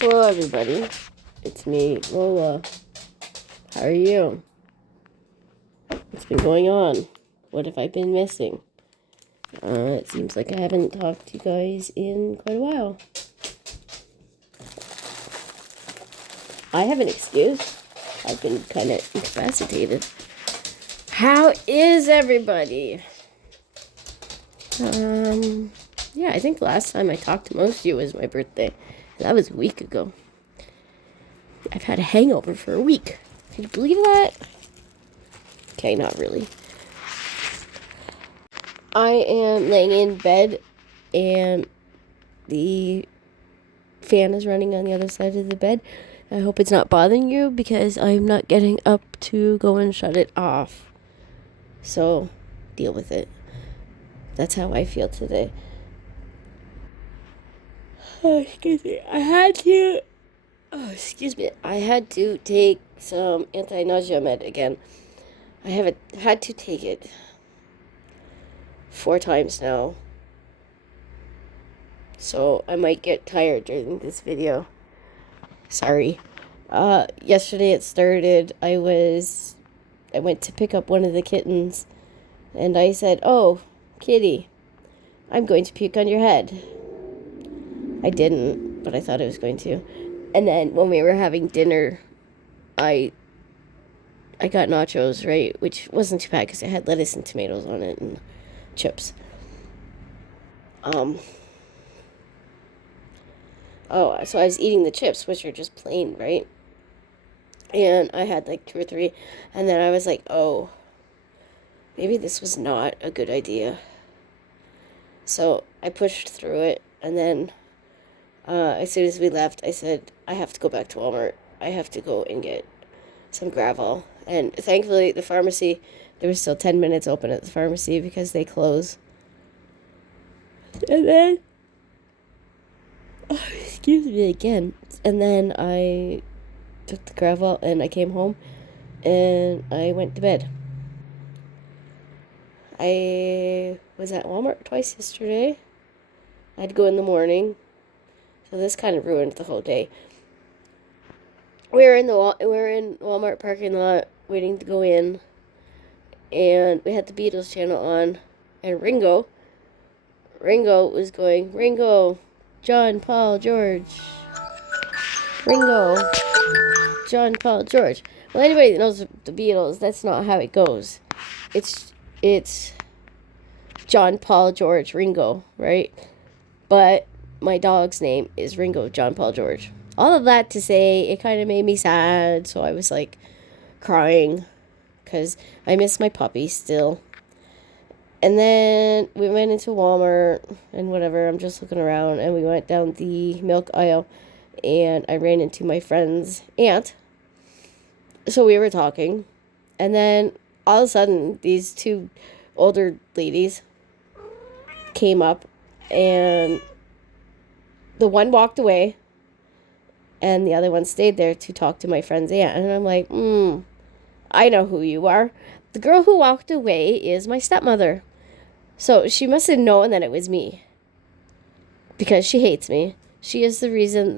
Hello, everybody. It's me, Lola. How are you? What's been going on? What have I been missing? It seems like I haven't talked to you guys in quite a while. I have an excuse. I've been kind of incapacitated. How is everybody? Yeah, I think the last time I talked to most of you was my birthday. That was a week ago. I've had a hangover for a week. Can you believe that? Okay, not really. I am laying in bed and the fan is running on the other side of the bed. I hope it's not bothering you because I'm not getting up to go and shut it off. So, deal with it. That's how I feel today. Oh, excuse me. I had to take some anti-nausea med again. I haven't had to take it 4 times now. So I might get tired during this video. Sorry. Yesterday it started. I went to pick up one of the kittens and I said, "Oh, kitty, I'm going to puke on your head." I didn't, but I thought I was going to. And then when we were having dinner, I got nachos, right? Which wasn't too bad because it had lettuce and tomatoes on it and chips. Oh, so I was eating the chips, which are just plain, right? And I had like 2 or 3, and then I was like, oh, maybe this was not a good idea. So I pushed through it, and then as soon as we left, I said, I have to go back to Walmart. I have to go and get some gravel. And thankfully, the pharmacy, there was still 10 minutes open at the pharmacy because they close. And then, oh, excuse me again. And then I took the gravel and I came home and I went to bed. I was at Walmart twice yesterday. I had to go in the morning. So this kind of ruined the whole day. We were in Walmart parking lot waiting to go in, and we had the Beatles channel on, and Ringo was going, Ringo, John, Paul, George, Ringo, John, Paul, George. Well, anybody that knows the Beatles, that's not how it goes. It's John, Paul, George, Ringo, right? But my dog's name is Ringo, John, Paul, George. All of that to say, it kind of made me sad, so I was like crying because I miss my puppy still. And then we went into Walmart and whatever. I'm just looking around, and we went down the milk aisle, and I ran into my friend's aunt. So we were talking, and then all of a sudden, these 2 older ladies came up, and the one walked away, and the other one stayed there to talk to my friend's aunt. And I'm like, I know who you are. The girl who walked away is my stepmother. So she must have known that it was me. Because she hates me. She is literally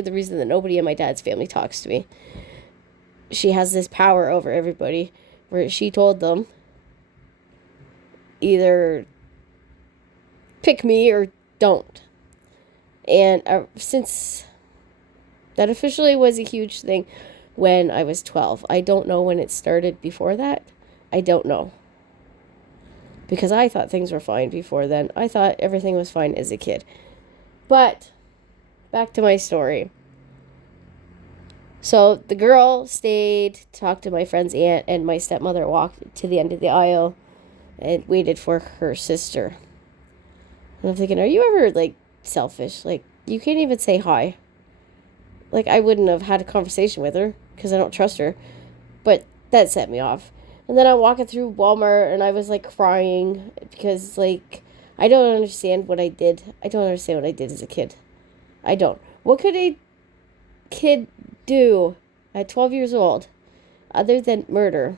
the reason that nobody in my dad's family talks to me. She has this power over everybody where she told them either pick me or don't. And since that officially was a huge thing when I was 12. I don't know when it started before that. I don't know. Because I thought things were fine before then. I thought everything was fine as a kid. But back to my story. So the girl stayed to talk to my friend's aunt, and my stepmother walked to the end of the aisle and waited for her sister. And I'm thinking, are you ever like selfish? Like, you can't even say hi. Like, I wouldn't have had a conversation with her because I don't trust her. But that set me off. And then I'm walking through Walmart and I was like crying because like I don't understand what I did. I don't understand what I did as a kid. I don't. What could a kid do at 12 years old other than murder?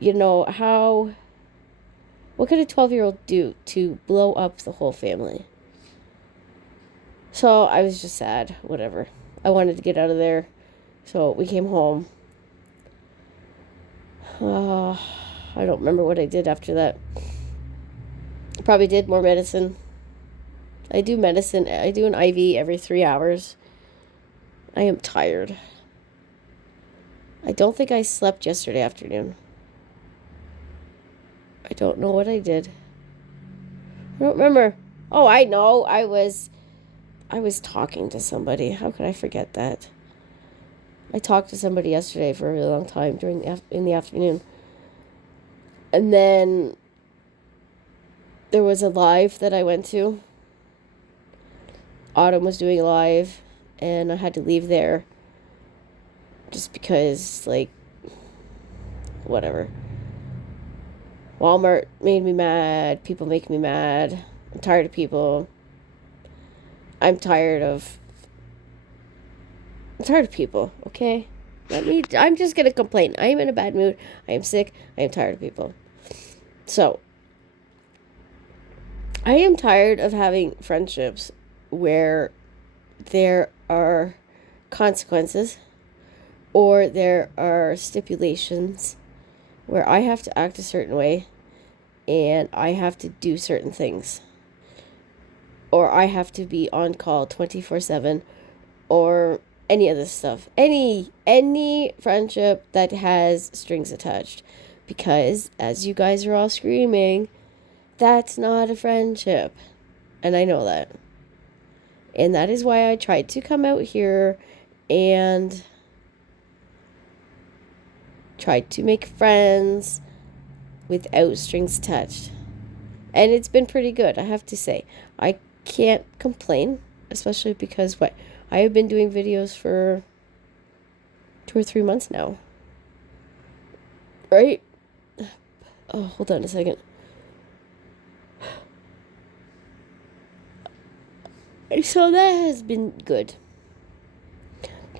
You know, what could a 12-year-old do to blow up the whole family? So I was just sad. Whatever. I wanted to get out of there. So we came home. I don't remember what I did after that. Probably did more medicine. I do medicine. I do an IV every 3 hours. I am tired. I don't think I slept yesterday afternoon. I don't know what I did. I don't remember. Oh, I know. I was talking to somebody. How could I forget that? I talked to somebody yesterday for a really long time in the afternoon. And then there was a live that I went to. Autumn was doing a live, and I had to leave there just because, like, whatever. Walmart made me mad. People make me mad. I'm tired of people. I'm tired of people, okay? I'm just going to complain. I am in a bad mood. I am sick. I am tired of people. So, I am tired of having friendships where there are consequences or there are stipulations where I have to act a certain way and I have to do certain things. Or I have to be on call 24/7 or any of this stuff. Any friendship that has strings attached. Because, as you guys are all screaming, that's not a friendship. And I know that. And that is why I tried to come out here and tried to make friends without strings attached. And it's been pretty good, I have to say. I can't complain, especially because I have been doing videos for 2 or 3 months now. Right? Oh, hold on a second. So that has been good.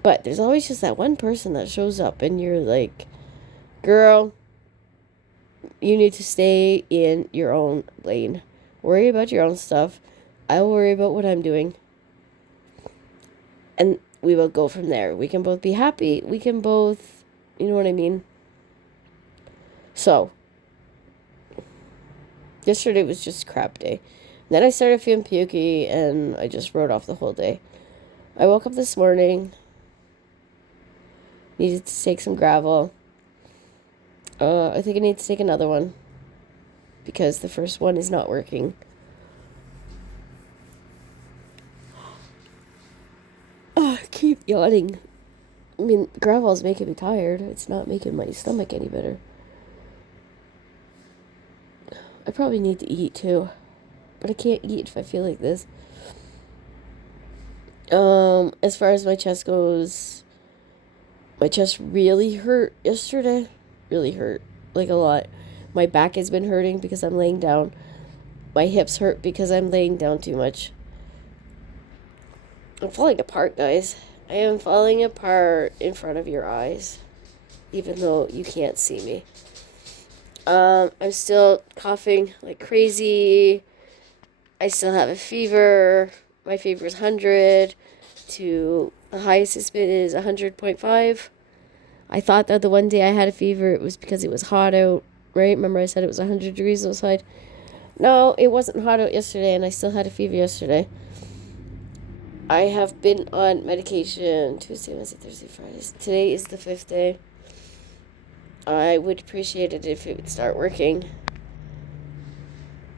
But there's always just that one person that shows up and you're like, girl, you need to stay in your own lane. Worry about your own stuff. I'll worry about what I'm doing. And we will go from there. We can both be happy. We can both, you know what I mean? So, yesterday was just a crap day. And then I started feeling pukey and I just wrote off the whole day. I woke up this morning. Needed to take some gravel. I think I need to take another one. Because the first one is not working. Oh, I keep yawning. I mean, gravel is making me tired. It's not making my stomach any better. I probably need to eat too. But I can't eat if I feel like this. As far as my chest goes, my chest really hurt yesterday. Really hurt. Like a lot. My back has been hurting because I'm laying down. My hips hurt because I'm laying down too much. I'm falling apart, guys. I am falling apart in front of your eyes. Even though you can't see me. I'm still coughing like crazy. I still have a fever. My fever is 100 to the highest it's been is 100.5. I thought that the one day I had a fever, it was because it was hot out, right? Remember I said it was 100 degrees outside? No, it wasn't hot out yesterday, and I still had a fever yesterday. I have been on medication Tuesday, Wednesday, Thursday, Fridays. Today is the 5th day. I would appreciate it if it would start working.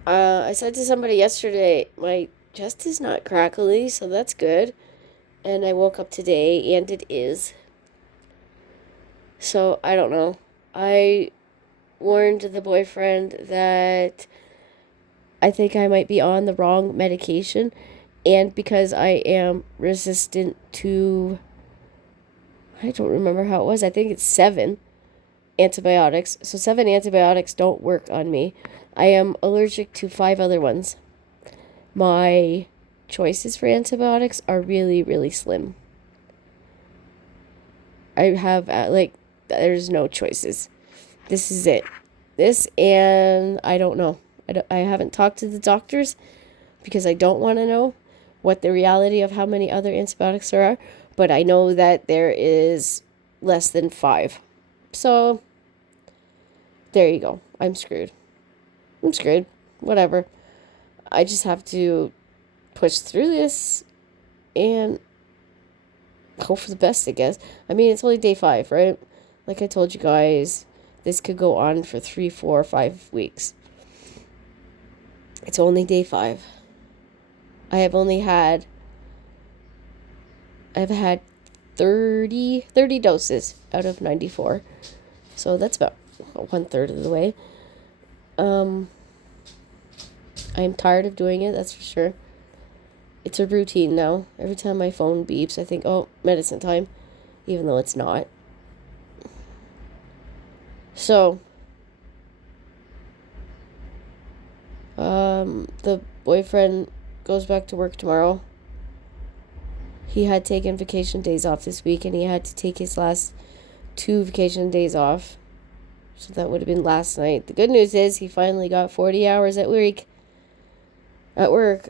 I said to somebody yesterday, my chest is not crackly, so that's good. And I woke up today, and it is. So, I don't know. I warned the boyfriend that I think I might be on the wrong medication. And because I am resistant to, I don't remember how it was. I think it's 7 antibiotics. So 7 antibiotics don't work on me. I am allergic to 5 other ones. My choices for antibiotics are really, really slim. I have, there's no choices. This is it. This, and I don't know. I haven't talked to the doctors because I don't want to know. what the reality of how many other antibiotics there are, but I know that there is less than 5. So, there you go. I'm screwed. Whatever. I just have to push through this and hope for the best, I guess. I mean, it's only day 5, right? Like I told you guys, this could go on for 3, 4, 5 weeks. It's only day 5. I've had 30 doses out of 94. So that's about 1/3 of the way. I'm tired of doing it, that's for sure. It's a routine now. Every time my phone beeps, I think, oh, medicine time, even though it's not. So, the boyfriend goes back to work tomorrow. He had taken vacation days off this week, and he had to take his last 2 vacation days off. So that would have been last night. The good news is he finally got 40 hours at work. At work.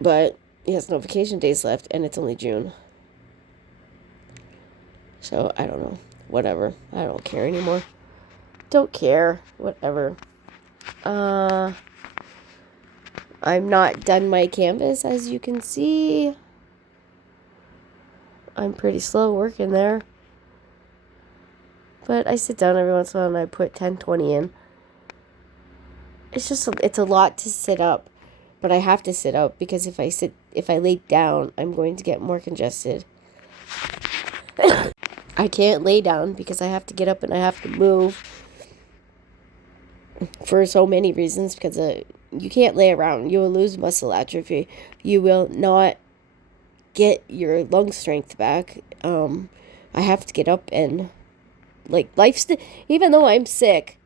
But he has no vacation days left, and it's only June. So, I don't know. Whatever. I don't care anymore. Don't care. Whatever. I'm not done my canvas, as you can see. I'm pretty slow working there. But I sit down every once in a while and I put 10, 20 in. It's a lot to sit up. But I have to sit up because if I lay down, I'm going to get more congested. I can't lay down because I have to get up and I have to move for so many reasons, because you can't lay around. You will lose muscle atrophy. You will not get your lung strength back. I have to get up and, like, even though I'm sick,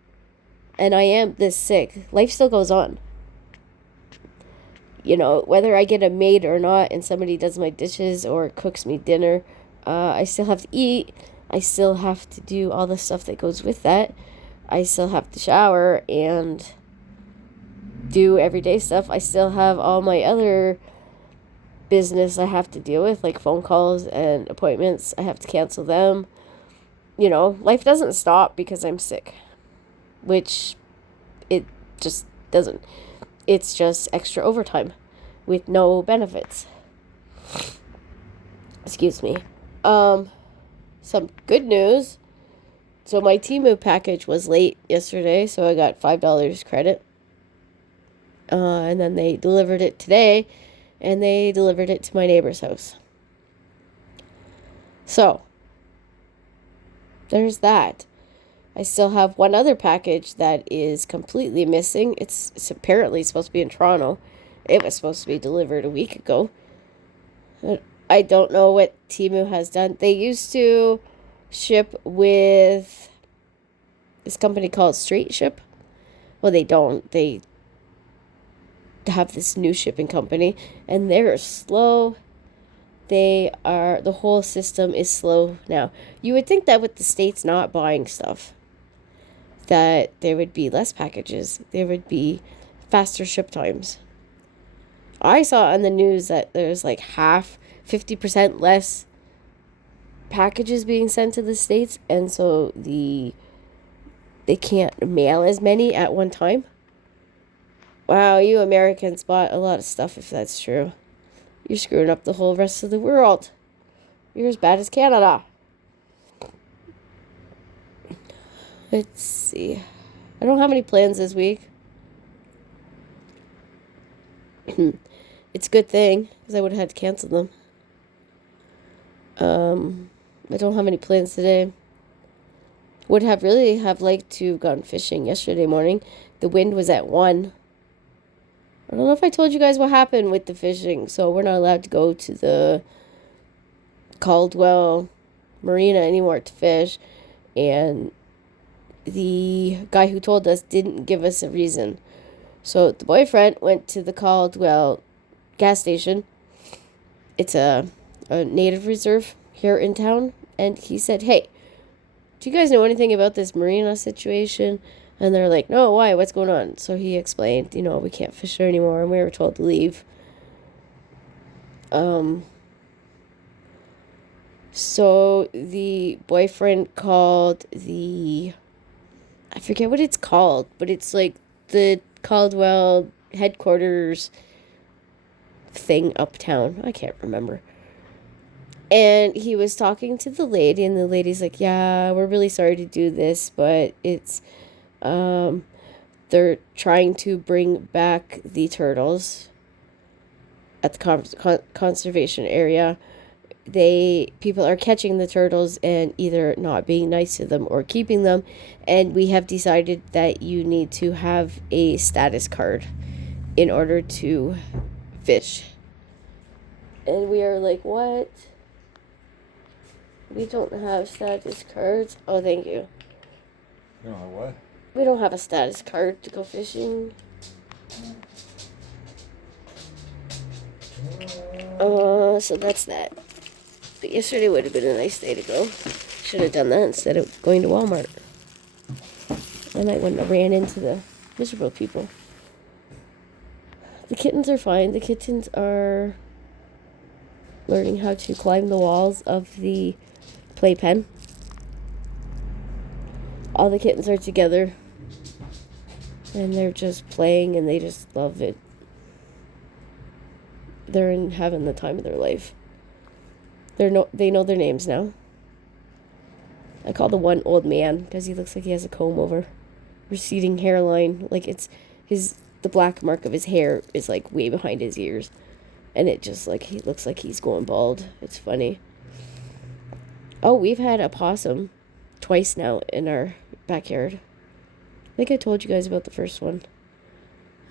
and I am this sick, life still goes on. You know, whether I get a maid or not and somebody does my dishes or cooks me dinner, I still have to eat. I still have to do all the stuff that goes with that. I still have to shower and do everyday stuff. I still have all my other business I have to deal with, like phone calls and appointments. I have to cancel them. You know, life doesn't stop because I'm sick, which it just doesn't. It's just extra overtime with no benefits. Excuse me. Some good news. So my Temu package was late yesterday, so I got $5 credit. And then they delivered it today, and they delivered it to my neighbor's house. So, there's that. I still have one other package that is completely missing. It's apparently supposed to be in Toronto. It was supposed to be delivered a week ago. I don't know what Temu has done. They used to ship with this company called Straight Ship. Well, they don't. They have this new shipping company, and they're slow. The whole system is slow now. You would think that with the states not buying stuff, that there would be less packages. There would be faster ship times. I saw on the news that there's like 50% less packages being sent to the states, and so they can't mail as many at one time. Wow, you Americans bought a lot of stuff if that's true. You're screwing up the whole rest of the world. You're as bad as Canada. Let's see. I don't have any plans this week. It's a good thing, because I would have had to cancel them. I don't have any plans today. Would have really liked to have gone fishing yesterday morning. The wind was at 1. I don't know if I told you guys what happened with the fishing. So we're not allowed to go to the Caldwell Marina anymore to fish. And the guy who told us didn't give us a reason. So the boyfriend went to the Caldwell gas station. It's a native reserve here in town. And he said, hey, do you guys know anything about this marina situation? And they're like, no, why? What's going on? So he explained, we can't fish there anymore, and we were told to leave. So the boyfriend called I forget what it's called, but it's like the Caldwell headquarters thing uptown. I can't remember. And he was talking to the lady, and the lady's like, yeah, we're really sorry to do this, but it's, they're trying to bring back the turtles at the conservation area. People are catching the turtles and either not being nice to them or keeping them, and we have decided that you need to have a status card in order to fish. And we are like, what? We don't have status cards. Oh, thank you. You don't have what? We don't have a status card to go fishing. So that's that. But yesterday would have been a nice day to go. Should have done that instead of going to Walmart. And I wouldn't have ran into the miserable people. The kittens are fine. The kittens are learning how to climb the walls of the playpen. All the kittens are together. And they're just playing and they just love it. They're having the time of their life. They know their names now. I call the one old man because he looks like he has a comb over, receding hairline. Like the black mark of his hair is like way behind his ears, and it just like he looks like he's going bald. It's funny. Oh, we've had a possum twice now in our backyard. I think I told you guys about the first one,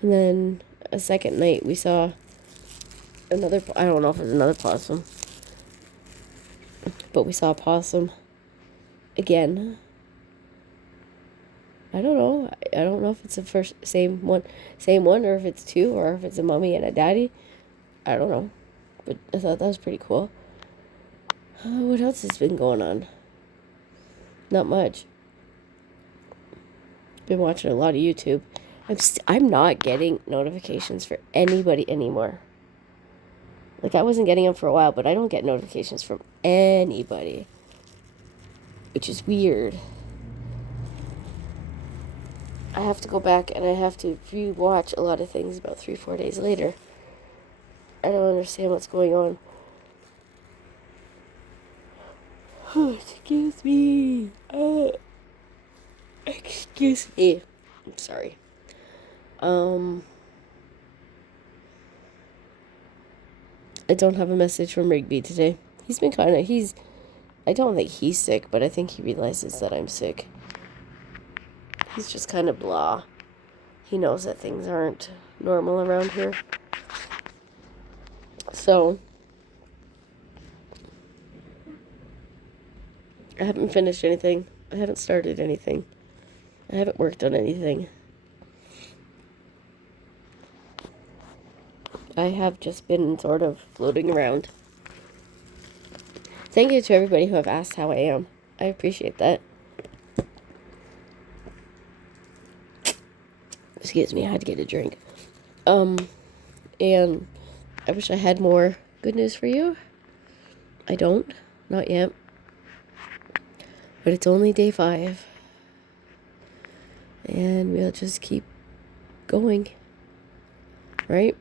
and then a second night we saw another. I don't know if it was another possum. But we saw a possum again. I don't know. I don't know if it's the same one, or if it's two, or if it's a mommy and a daddy. I don't know. But I thought that was pretty cool. What else has been going on? Not much. Been watching a lot of YouTube. I'm not getting notifications for anybody anymore. Like, I wasn't getting them for a while, but I don't get notifications from anybody. Which is weird. I have to go back and I have to rewatch a lot of things about 3-4 days later. I don't understand what's going on. Excuse me. Excuse me. I'm sorry. I don't have a message from Rigby today. He's been I don't think he's sick, but I think he realizes that I'm sick. He's just kind of blah. He knows that things aren't normal around here. So, I haven't finished anything. I haven't started anything. I haven't worked on anything. I have just been sort of floating around. Thank you to everybody who have asked how I am. I appreciate that. Excuse me, I had to get a drink. And I wish I had more good news for you. I don't. Not yet. But it's only day 5. And we'll just keep going. Right?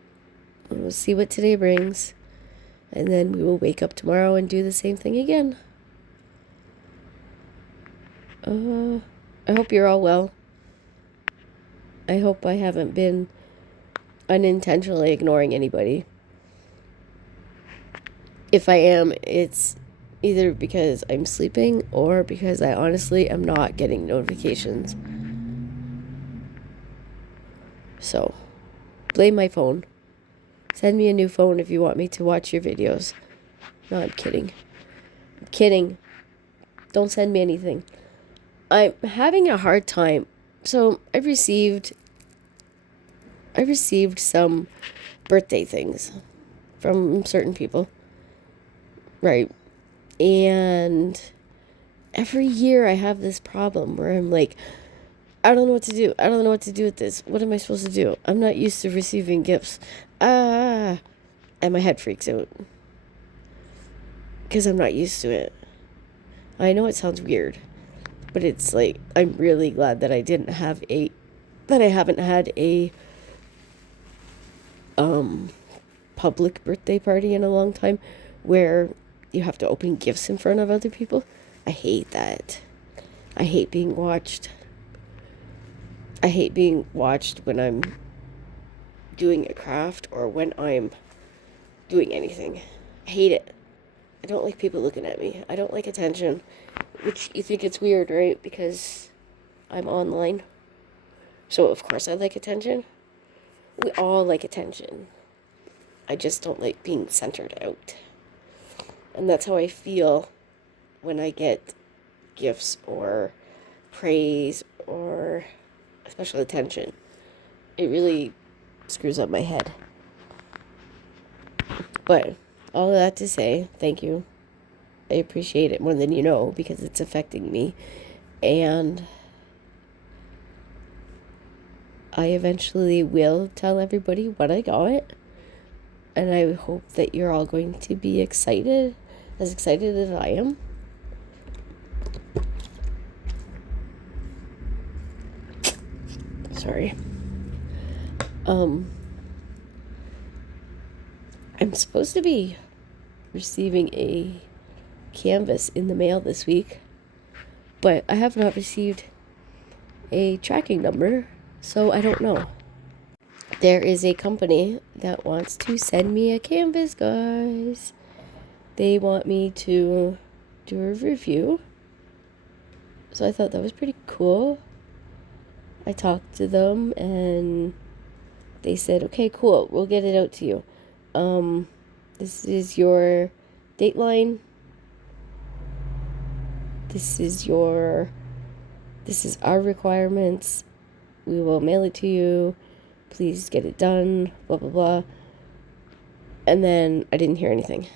We'll see what today brings. And then we will wake up tomorrow and do the same thing again. I hope you're all well. I hope I haven't been unintentionally ignoring anybody. If I am, it's either because I'm sleeping or because I honestly am not getting notifications. So, blame my phone. Send me a new phone if you want me to watch your videos. No, I'm kidding. I'm kidding. Don't send me anything. I'm having a hard time. So, I received some birthday things from certain people. Right. And every year I have this problem where I'm like, I don't know what to do. I don't know what to do with this. What am I supposed to do? I'm not used to receiving gifts. Ah, and my head freaks out because I'm not used to it. I know it sounds weird, but it's like I'm really glad that I haven't had a public birthday party in a long time where you have to open gifts in front of other people. I hate that. I hate being watched. I hate being watched when I'm doing a craft or when I'm doing anything. I hate it. I don't like people looking at me. I don't like attention, which you think it's weird, right? Because I'm online. So, of course, I like attention. We all like attention. I just don't like being centered out. And that's how I feel when I get gifts or praise or special attention. It really screws up my head. But all of that to say, thank you. I appreciate it more than you know because it's affecting me. And I eventually will tell everybody what I got. And I hope that you're all going to be as excited as I am. Sorry. I'm supposed to be receiving a canvas in the mail this week, but I have not received a tracking number, so I don't know. There is a company that wants to send me a canvas, guys. They want me to do a review, so I thought that was pretty cool. I talked to them and they said, okay, cool, we'll get it out to you. This is your dateline. This is our requirements. We will mail it to you. Please get it done, blah, blah, blah. And then I didn't hear anything.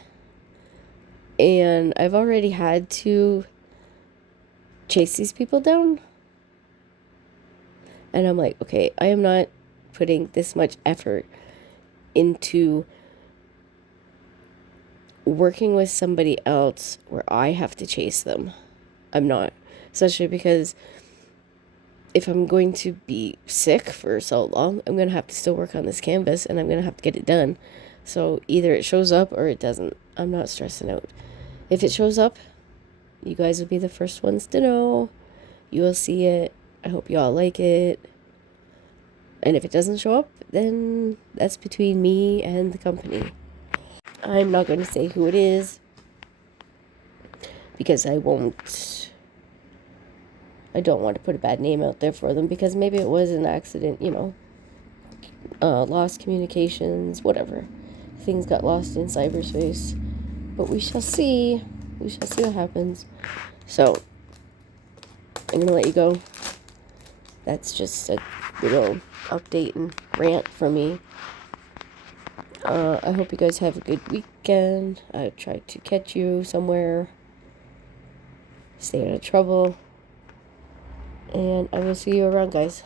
And I've already had to chase these people down. And I'm like, okay, I am not putting this much effort into working with somebody else where I have to chase them. I'm not. Especially because if I'm going to be sick for so long, I'm going to have to still work on this canvas and I'm going to have to get it done. So either it shows up or it doesn't. I'm not stressing out. If it shows up, you guys will be the first ones to know. You will see it. I hope you all like it. And if it doesn't show up, then that's between me and the company. I'm not going to say who it is because I don't want to put a bad name out there for them because maybe it was an accident, lost communications, whatever. Things got lost in cyberspace. But we shall see. We shall see what happens. So, I'm going to let you go. That's just a little update and rant from me. I hope you guys have a good weekend. I tried to catch you somewhere. Stay out of trouble. And I will see you around, guys.